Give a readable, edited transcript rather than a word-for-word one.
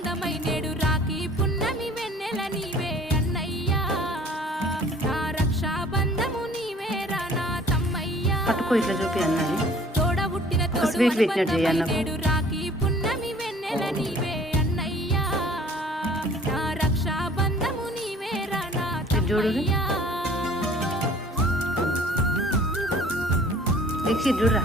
బంధమై నేడు రాఖీ పున్నమి వెన్నెల నీవే అన్నయ్యా నా రక్షా బంధము నీవేరా నా తమ్మయ్యా పట్టుకో ఇట్లా చూపి అన్నది తోడ పుట్టిన తోడు స్వీట్ పెట్టినట్టు చేయి అన్నకు. నేడు రాఖీ పున్నమి వెన్నెల నీవే అన్నయ్యా నా రక్షా బంధము నీవేరా నా చూడు తమ్మయ్యా దీక్షిత్ చూడరా